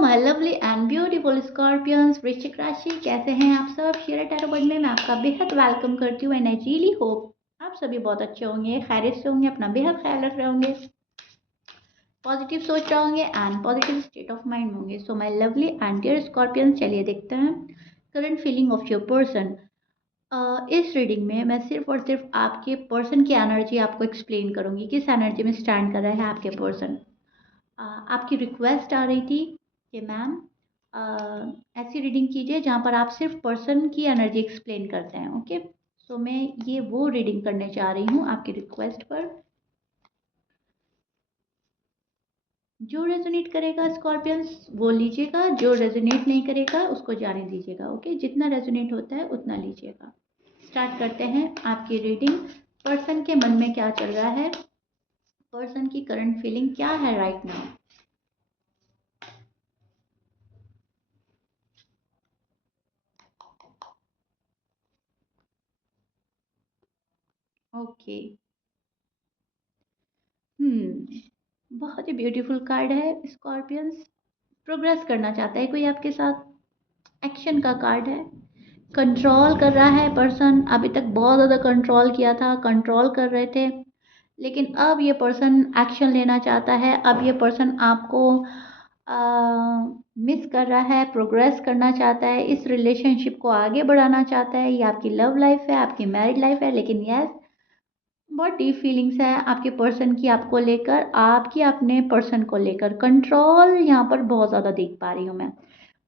My lovely and beautiful scorpions, वृश्चिक राशि, कैसे हैं आप सब? शेयर टैरो वर्ड में मैं आपका बेहद वेलकम करती हूँ एंड आई रियली होप आप सभी बहुत अच्छे होंगे, खैरियत से होंगे, अपना बेहद ख्याल रख रहे होंगे, पॉजिटिव सोच रहे होंगे and positive state of mind में होंगे। So my lovely and dear scorpions, चलिए देखते हैं current feeling of your person. इस रीडिंग में मैं सिर्फ और सिर्फ आपके पर्सन की एनर्जी आपको एक्सप्लेन करूंगी, किस एनर्जी में स्टैंड कर रहा है आपके पर्सन। आपकी रिक्वेस्ट आ रही थी कि मैम ऐसी रीडिंग कीजिए जहाँ पर आप सिर्फ पर्सन की एनर्जी एक्सप्लेन करते हैं। ओके, सो मैं ये वो रीडिंग करने जा रही हूँ आपकी रिक्वेस्ट पर। जो रेजोनेट करेगा स्कॉर्पियंस वो लीजिएगा, जो रेजोनेट नहीं करेगा उसको जाने दीजिएगा। ओके, जितना रेजोनेट होता है उतना लीजिएगा। स्टार्ट करते हैं आपकी रीडिंग। पर्सन के मन में क्या चल रहा है, पर्सन की करंट फीलिंग क्या है राइट नाउ। ओके, बहुत ही ब्यूटीफुल कार्ड है स्कॉर्पियंस। प्रोग्रेस करना चाहता है कोई आपके साथ, एक्शन का कार्ड है। कंट्रोल कर रहा है पर्सन, अभी तक बहुत ज़्यादा कंट्रोल किया था, कंट्रोल कर रहे थे, लेकिन अब ये पर्सन एक्शन लेना चाहता है। अब ये पर्सन आपको मिस कर रहा है, प्रोग्रेस करना चाहता है, इस रिलेशनशिप को आगे बढ़ाना चाहता है। ये आपकी लव लाइफ है, आपकी मैरिड लाइफ है, लेकिन यस बहुत डीप फीलिंग्स है आपके पर्सन की आपको लेकर, आपकी अपने पर्सन को लेकर। कंट्रोल यहाँ पर बहुत ज़्यादा देख पा रही हूँ मैं।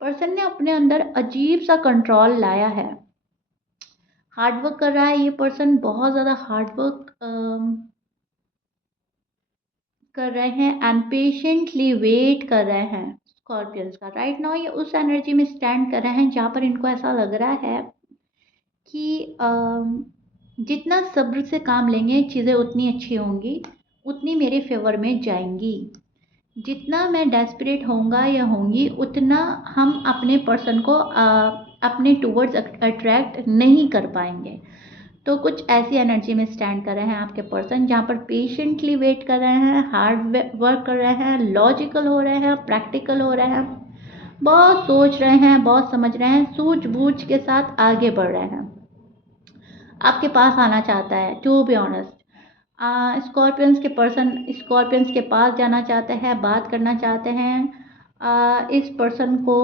पर्सन ने अपने अंदर अजीब सा कंट्रोल लाया है, हार्ड वर्क कर रहा है ये पर्सन, बहुत ज़्यादा हार्ड वर्क कर रहे हैं एंड पेशेंटली वेट कर रहे हैं स्कॉर्पियंस का। राइट नाउ ये उस एनर्जी में स्टैंड कर रहे हैं जहाँ पर इनको ऐसा लग रहा है कि जितना सब्र से काम लेंगे चीज़ें उतनी अच्छी होंगी, उतनी मेरे फेवर में जाएंगी। जितना मैं डेस्परेट होऊंगा या होंगी उतना हम अपने पर्सन को अपने टूवर्ड्स अट्रैक्ट नहीं कर पाएंगे। तो कुछ ऐसी एनर्जी में स्टैंड कर रहे हैं आपके पर्सन, जहाँ पर पेशेंटली वेट कर रहे हैं, हार्ड वर्क कर रहे हैं, लॉजिकल हो रहे हैं, प्रैक्टिकल हो रहे हैं, बहुत सोच रहे हैं, बहुत समझ रहे हैं, सूझबूझ के साथ आगे बढ़ रहे हैं। आपके पास आना चाहता है, टू बी ऑनेस्ट। स्कॉर्पियंस के पर्सन स्कॉर्पियंस के पास जाना चाहते हैं, बात करना चाहते हैं। इस पर्सन को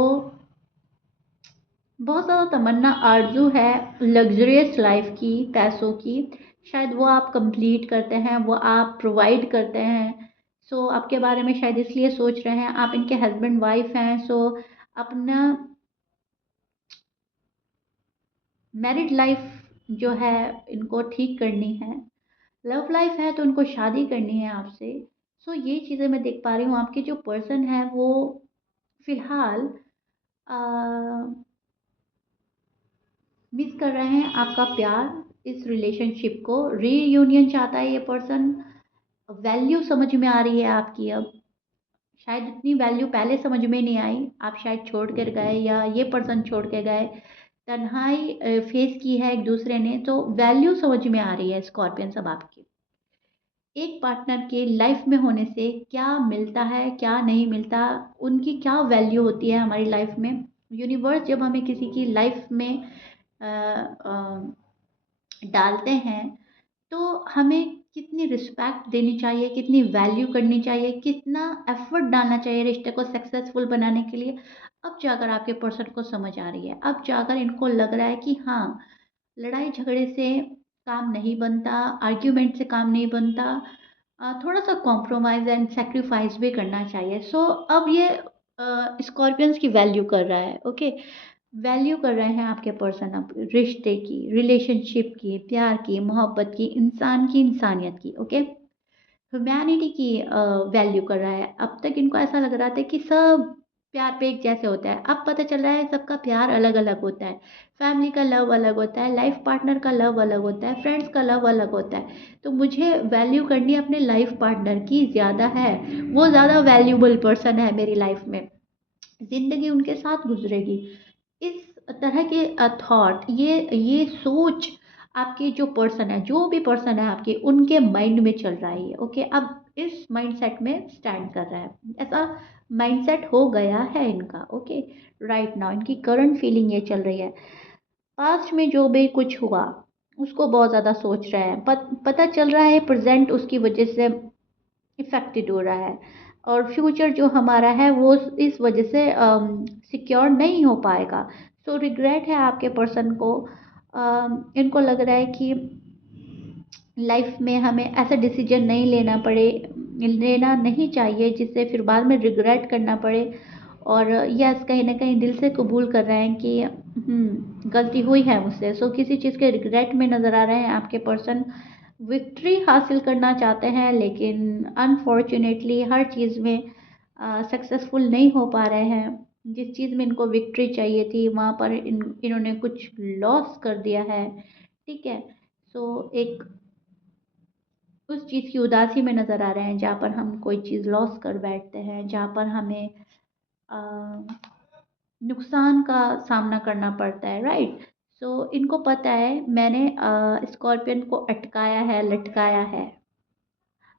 बहुत ज़्यादा तमन्ना आरजू है लग्जरियस लाइफ की, पैसों की, शायद वो आप कंप्लीट करते हैं, वो आप प्रोवाइड करते हैं। सो आपके बारे में शायद इसलिए सोच रहे हैं, आप इनके हस्बैंड वाइफ हैं। सो अपना मैरिड लाइफ जो है इनको ठीक करनी है, लव लाइफ है तो उनको शादी करनी है आपसे। सो ये चीज़ें मैं देख पा रही हूँ। आपके जो पर्सन है वो फिलहाल मिस कर रहे हैं आपका प्यार, इस रिलेशनशिप को रीयूनियन चाहता है ये पर्सन। वैल्यू समझ में आ रही है आपकी अब, शायद इतनी वैल्यू पहले समझ में नहीं आई, आप शायद छोड़ कर गए या ये पर्सन छोड़ के गए, तन्हाई फेस की है एक दूसरे ने, तो वैल्यू समझ में आ रही है स्कॉर्पियन सब आपकी। एक पार्टनर के लाइफ में होने से क्या मिलता है क्या नहीं मिलता, उनकी क्या वैल्यू होती है हमारी लाइफ में। यूनिवर्स जब हमें किसी की लाइफ में अ, अ, डालते हैं तो हमें कितनी रिस्पेक्ट देनी चाहिए, कितनी वैल्यू करनी चाहिए, कितना एफर्ट डालना चाहिए रिश्ते को सक्सेसफुल बनाने के लिए। अब जाकर आपके पर्सन को समझ आ रही है, अब जाकर इनको लग रहा है कि हाँ, लड़ाई झगड़े से काम नहीं बनता, आर्ग्यूमेंट से काम नहीं बनता, थोड़ा सा कॉम्प्रोमाइज़ एंड सेक्रीफाइस भी करना चाहिए। सो अब ये स्कॉर्पियंस की वैल्यू कर रहा है। ओके, वैल्यू कर रहे हैं आपके पर्सन अब रिश्ते की, रिलेशनशिप की, प्यार की, मोहब्बत की, इंसान की, इंसानियत की। ओके, ह्यूमैनिटी की वैल्यू कर रहा है। अब तक इनको ऐसा लग रहा था कि सब प्यार पे एक जैसे होता है, अब पता चल रहा है सबका प्यार अलग अलग होता है। फैमिली का लव अलग होता है, लाइफ पार्टनर का लव अलग होता है, फ्रेंड्स का लव अलग होता है। तो मुझे वैल्यू करनी अपने लाइफ पार्टनर की ज़्यादा है, वो ज़्यादा वैल्यूबल पर्सन है मेरी लाइफ में, ज़िंदगी उनके साथ गुजरेगी। इस तरह के थॉट, ये सोच आपके जो पर्सन है, जो भी पर्सन है आपके, उनके माइंड में चल रहा है। ओके, अब इस माइंडसेट में स्टैंड कर रहा है, ऐसा माइंडसेट हो गया है इनका। ओके, राइट नाउ इनकी करंट फीलिंग ये चल रही है, पास्ट में जो भी कुछ हुआ उसको बहुत ज़्यादा सोच रहा है, पता चल रहा है प्रेजेंट उसकी वजह से इफ़ेक्टेड हो रहा है, और फ्यूचर जो हमारा है वो इस वजह से सिक्योर नहीं हो पाएगा। सो रिग्रेट है आपके पर्सन को। इनको लग रहा है कि लाइफ में हमें ऐसा डिसीजन नहीं लेना नहीं चाहिए जिससे फिर बाद में रिग्रेट करना पड़े। और यस, कहीं ना कहीं दिल से कबूल कर रहे हैं कि गलती हुई है मुझसे। सो किसी चीज़ के रिग्रेट में नज़र आ रहे हैं आपके पर्सन। विक्ट्री हासिल करना चाहते हैं लेकिन अनफॉर्चुनेटली हर चीज़ में सक्सेसफुल नहीं हो पा रहे हैं। जिस चीज़ में इनको विक्ट्री चाहिए थी वहाँ पर इन्होंने कुछ लॉस कर दिया है। ठीक है, सो एक उस चीज़ की उदासी में नज़र आ रहे हैं जहाँ पर हम कोई चीज़ लॉस कर बैठते हैं, जहाँ पर हमें अ, नुकसान का सामना करना पड़ता है, राइट। सो इनको पता है मैंने स्कॉर्पियन को अटकाया है, लटकाया है।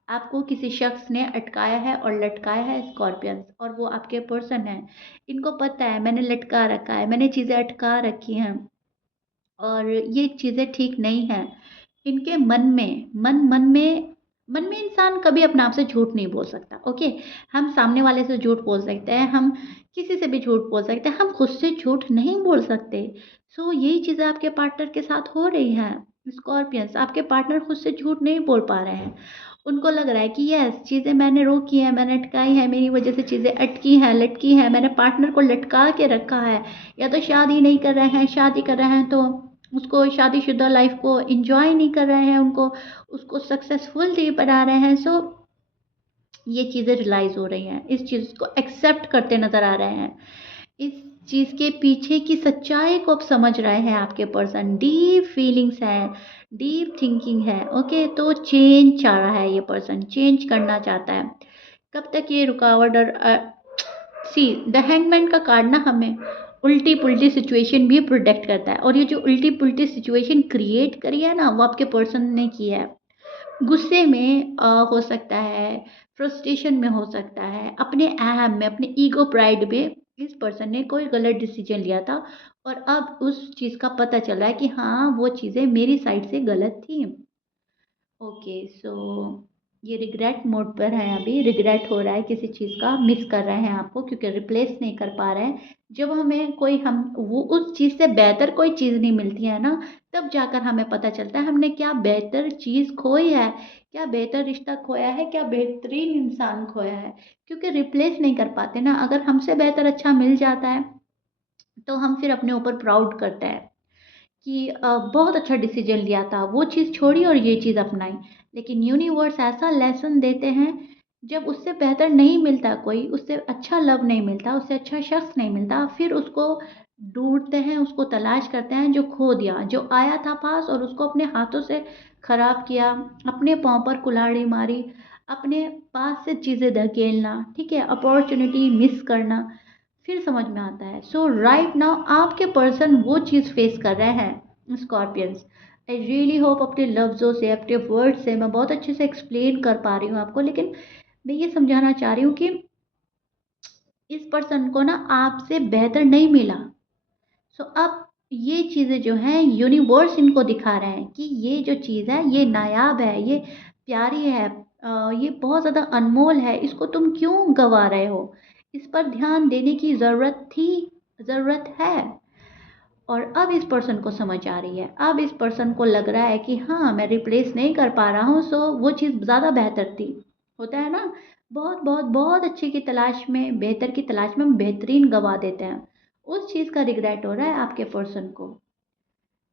आपको किसी शख्स ने अटकाया है और लटकाया है स्कॉर्पियंस, और वो आपके पर्सन है। इनको पता है मैंने लटका रखा है, मैंने चीज़ें अटका रखी हैं और ये चीज़ें ठीक नहीं हैं। इनके मन में इंसान कभी अपने आप से झूठ नहीं बोल सकता। ओके, हम सामने वाले से झूठ बोल सकते हैं, हम किसी से भी झूठ बोल सकते हैं, हम खुद से झूठ नहीं बोल सकते। सो यही चीज़ें आपके पार्टनर के साथ हो रही हैं। स्कॉर्पियंस, आपके पार्टनर खुद से झूठ नहीं बोल पा रहे हैं। उनको लग रहा है कि यस, चीज़ें मैंने रोकी हैं, मैंने अटकाई हैं, मेरी वजह से चीज़ें अटकी हैं, लटकी हैं, मैंने पार्टनर को लटका के रखा है। या तो शादी नहीं कर रहे हैं, शादी कर रहे हैं तो उसको शादीशुदा लाइफ को एंजॉय नहीं कर रहे हैं, उनको उसको सक्सेसफुल नहीं बना रहे हैं। सो ये चीज़ें रियलाइज़ हो रही हैं, इस चीज़ को एक्सेप्ट करते नज़र आ रहे हैं। इस चीज़ के पीछे की सच्चाई को अब समझ रहे हैं आपके पर्सन। डीप फीलिंग्स है, डीप थिंकिंग है। ओके, तो चेंज चाह रहा है ये पर्सन, चेंज करना चाहता है। कब तक ये रुकावट और सी द हैंगमैन का कार्ड ना हमें उल्टी पुल्टी सिचुएशन भी प्रोटेक्ट करता है, और ये जो उल्टी पुल्टी सिचुएशन क्रिएट करी है ना वो आपके पर्सन ने की है। गुस्से में हो सकता है, फ्रस्ट्रेशन में हो सकता है, अपने अहम में, अपने ईगो प्राइड में इस पर्सन ने कोई गलत डिसीजन लिया था, और अब उस चीज़ का पता चल रहा है कि हाँ वो चीज़ें मेरी साइड से गलत थी। ओके, सो ये रिग्रेट मोड पर है, अभी रिग्रेट हो रहा है, किसी चीज़ का मिस कर रहे हैं आपको क्योंकि रिप्लेस नहीं कर पा रहे हैं। जब हमें कोई हम वो उस चीज़ से बेहतर कोई चीज़ नहीं मिलती है ना, तब जाकर हमें पता चलता है हमने क्या बेहतर चीज़ खोई है, क्या बेहतर रिश्ता खोया है, क्या बेहतरीन इंसान खोया है। क्योंकि रिप्लेस नहीं कर पाते ना, अगर हमसे बेहतर अच्छा मिल जाता है तो हम फिर अपने ऊपर प्राउड करते हैं कि बहुत अच्छा डिसीजन लिया था, वो चीज़ छोड़ी और ये चीज़ अपनाई। लेकिन यूनिवर्स ऐसा लेसन देते हैं, जब उससे बेहतर नहीं मिलता कोई, उससे अच्छा लव नहीं मिलता, उससे अच्छा शख्स नहीं मिलता, फिर उसको ढूँढते हैं, उसको तलाश करते हैं जो खो दिया, जो आया था पास और उसको अपने हाथों से खराब किया, अपने पाँव पर कुल्हाड़ी मारी, अपने पास से चीज़ें धकेलना, ठीक है? अपॉर्च्युनिटी मिस करना, फिर समझ में आता है। सो राइट नाउ आपके पर्सन वो चीज़ फेस कर रहे हैं स्कॉर्पियंस। आई रियली होप अपने लफ्ज़ों से, अपने वर्ड से मैं बहुत अच्छे से एक्सप्लेन कर पा रही हूँ आपको, लेकिन मैं ये समझाना चाह रही हूँ कि इस पर्सन को ना आपसे बेहतर नहीं मिला। सो अब ये चीज़ें जो हैं यूनिवर्स इनको दिखा रहे हैं कि ये जो चीज़ है ये नायाब है, ये प्यारी है, ये बहुत ज़्यादा अनमोल है, इसको तुम क्यों गवा रहे हो? इस पर ध्यान देने की ज़रूरत थी, ज़रूरत है। और अब इस पर्सन को समझ आ रही है, अब इस पर्सन को लग रहा है कि हाँ मैं रिप्लेस नहीं कर पा रहा हूँ, सो वो चीज़ ज़्यादा बेहतर थी। होता है ना, बहुत बहुत बहुत अच्छे की तलाश में, बेहतर की तलाश में हम बेहतरीन गवा देते हैं। उस चीज़ का रिग्रेट हो रहा है आपके पर्सन को।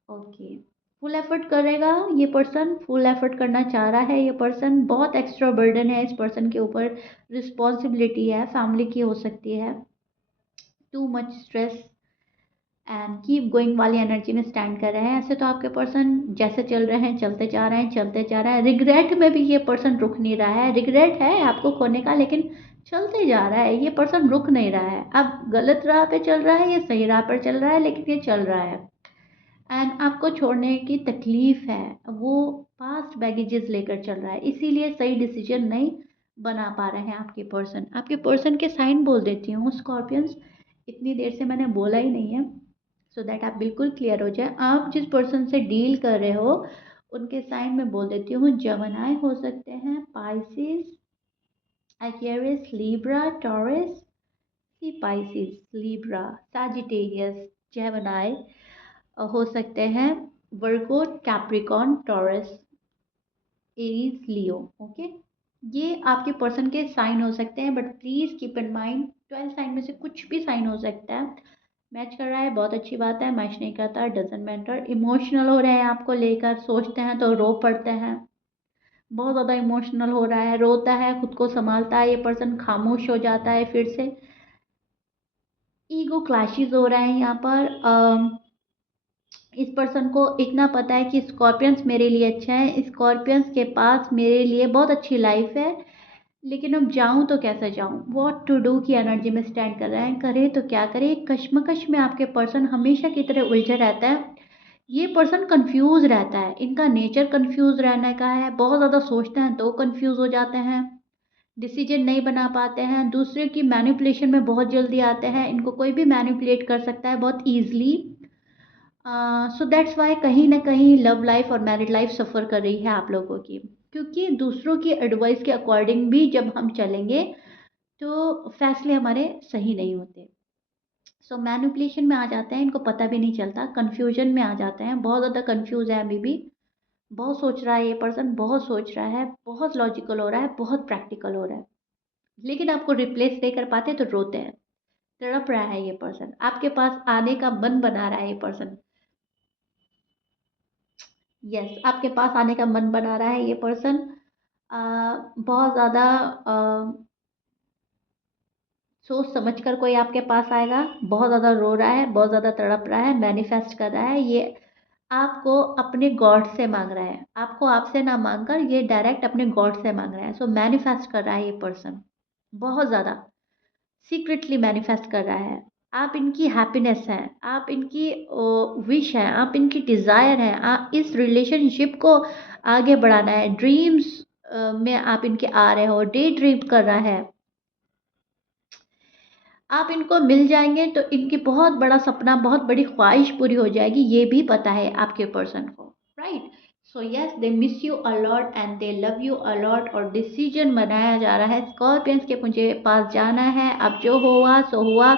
ओके, फुल एफर्ट करेगा ये पर्सन, फुल एफर्ट करना चाह रहा है ये पर्सन। बहुत एक्स्ट्रा बर्डन है इस पर्सन के ऊपर, रिस्पॉन्सिबिलिटी है, फैमिली की हो सकती है, too much stress and keep going वाली एनर्जी में स्टैंड कर रहे हैं। ऐसे तो आपके पर्सन जैसे चल रहे हैं चलते जा रहे हैं, चलते जा रहे हैं। रिग्रेट में भी ये पर्सन रुक नहीं रहा है, रिग्रेट है आपको खोने का लेकिन चलते जा रहा है, ये पर्सन रुक नहीं रहा है। अब गलत राह पे चल रहा है, ये सही राह पर चल रहा है, लेकिन ये चल रहा है। एंड आपको छोड़ने की तकलीफ है, वो पास्ट बैगेजेस लेकर चल रहा है, इसीलिए सही डिसीजन नहीं बना पा रहे हैं आपके पर्सन के साइन बोल देती हूँ स्कॉर्पियंस, इतनी देर से मैंने बोला ही नहीं है, सो दैट आप बिल्कुल क्लियर हो जाए। आप जिस पर्सन से डील कर रहे हो उनके साइन में बोल देती हूँ, जमनाई हो सकते हैं, पाइसिस, एक्वेरियस, लिब्रा, टॉरस, सी पाइसिस, लिब्रा, सैजिटेरियस, जेमिनी हो सकते हैं, Virgo, Capricorn, Taurus, Aries, Leo. Okay, ये आपके पर्सन के साइन हो सकते हैं, but please keep in mind 12 sign में से कुछ भी साइन हो सकता है। मैच कर रहा है बहुत अच्छी बात है, मैच नहीं करता डजेंट मैटर। इमोशनल हो रहे हैं आपको लेकर, सोचते हैं तो रो पड़ते हैं, बहुत ज़्यादा इमोशनल हो रहा है, रोता है, खुद को संभालता है ये पर्सन, खामोश हो जाता है फिर से। ईगो क्लैशेस हो रहे हैं यहाँ पर। इस पर्सन को इतना पता है कि स्कॉर्पियंस मेरे लिए अच्छा है, स्कॉर्पियंस के पास मेरे लिए बहुत अच्छी लाइफ है, लेकिन अब जाऊं तो कैसे जाऊं, व्हाट टू डू की एनर्जी में स्टैंड कर रहे हैं, करे तो क्या करे। कश्मकश में आपके पर्सन हमेशा की तरह उलझा रहता है, ये पर्सन कंफ्यूज रहता है, इनका नेचर कंफ्यूज रहने का है, बहुत ज़्यादा सोचते हैं तो कंफ्यूज हो जाते हैं, डिसीजन नहीं बना पाते हैं, दूसरे की मैनिपुलेशन में बहुत जल्दी आते हैं, इनको कोई भी मैनिपुलेट कर सकता है बहुत ईजली। सो दैट्स वाई कहीं ना कहीं लव लाइफ और मैरिड लाइफ सफ़र कर रही है आप लोगों की, क्योंकि दूसरों की एडवाइस के अकॉर्डिंग भी जब हम चलेंगे तो फैसले हमारे सही नहीं होते। सो मैनिपुलेशन में आ जाते हैं, इनको पता भी नहीं चलता, कन्फ्यूजन में आ जाते हैं, बहुत ज़्यादा कन्फ्यूज़ है अभी भी, बहुत सोच रहा है ये पर्सन, बहुत सोच रहा है, बहुत लॉजिकल हो रहा है, बहुत प्रैक्टिकल हो रहा है, लेकिन आपको रिप्लेस नहीं कर पाते तो रोते हैं, तड़प रहा है ये पर्सन, आपके पास आने का मन बना रहा है ये पर्सन। यस, आपके पास आने का मन बना रहा है ये पर्सन। बहुत ज़्यादा सोच समझ कर कोई आपके पास आएगा, बहुत ज़्यादा रो रहा है, बहुत ज़्यादा तड़प रहा है, मैनिफेस्ट कर रहा है, ये आपको अपने गॉड से मांग रहा है, आपको आपसे ना मांग कर ये डायरेक्ट अपने गॉड से मांग रहा है। सो मैनिफेस्ट कर रहा है ये पर्सन, बहुत ज़्यादा सीक्रेटली मैनिफेस्ट कर रहा है। आप इनकी हैप्पीनेस हैं, आप इनकी विश हैं, आप इनकी डिज़ायर हैं, आप इस रिलेशनशिप को आगे बढ़ाना है, ड्रीम्स में आप इनके आ रहे हो, डे ड्रीम कर रहा है, आप इनको मिल जाएंगे तो इनकी बहुत बड़ा सपना, बहुत बड़ी ख्वाहिश पूरी हो जाएगी, ये भी पता है आपके पर्सन को, right. So yes, they miss you a lot and they love you a lot, और डिसीजन बनाया जा रहा है स्कॉर्पियंस के, मुझे पास जाना है, अब जो हुआ सो हुआ।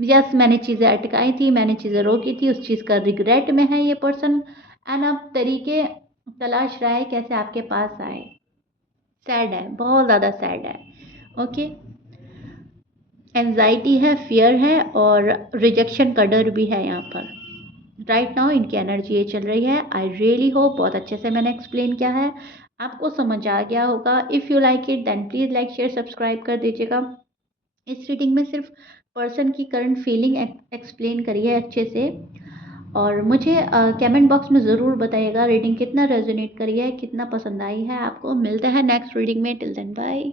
यस, मैंने चीज़ें अटकाई थी, मैंने चीज़ें रोकी थी, उस चीज़ का रिग्रेट में है ये पर्सन, एंड अब तरीके तलाश रहा है कैसे आपके पास आए। सैड है, बहुत ज़्यादा सैड है। ओके, एंजाइटी है, फियर है, और रिजेक्शन का डर भी है यहाँ पर। राइट नाउ इनकी एनर्जी ये चल रही है। आई रियली होप बहुत अच्छे से मैंने एक्सप्लेन किया है, आपको समझ आ गया होगा। If you like it then please like share subscribe कर दीजिएगा। इस रीडिंग में सिर्फ पर्सन की करंट फीलिंग एक्सप्लेन करी है अच्छे से, और मुझे कमेंट बॉक्स में ज़रूर बताइएगा रीडिंग कितना रेजोनेट करी है, कितना पसंद आई है आपको। मिलते हैं नेक्स्ट रीडिंग में, टिल देन बाय।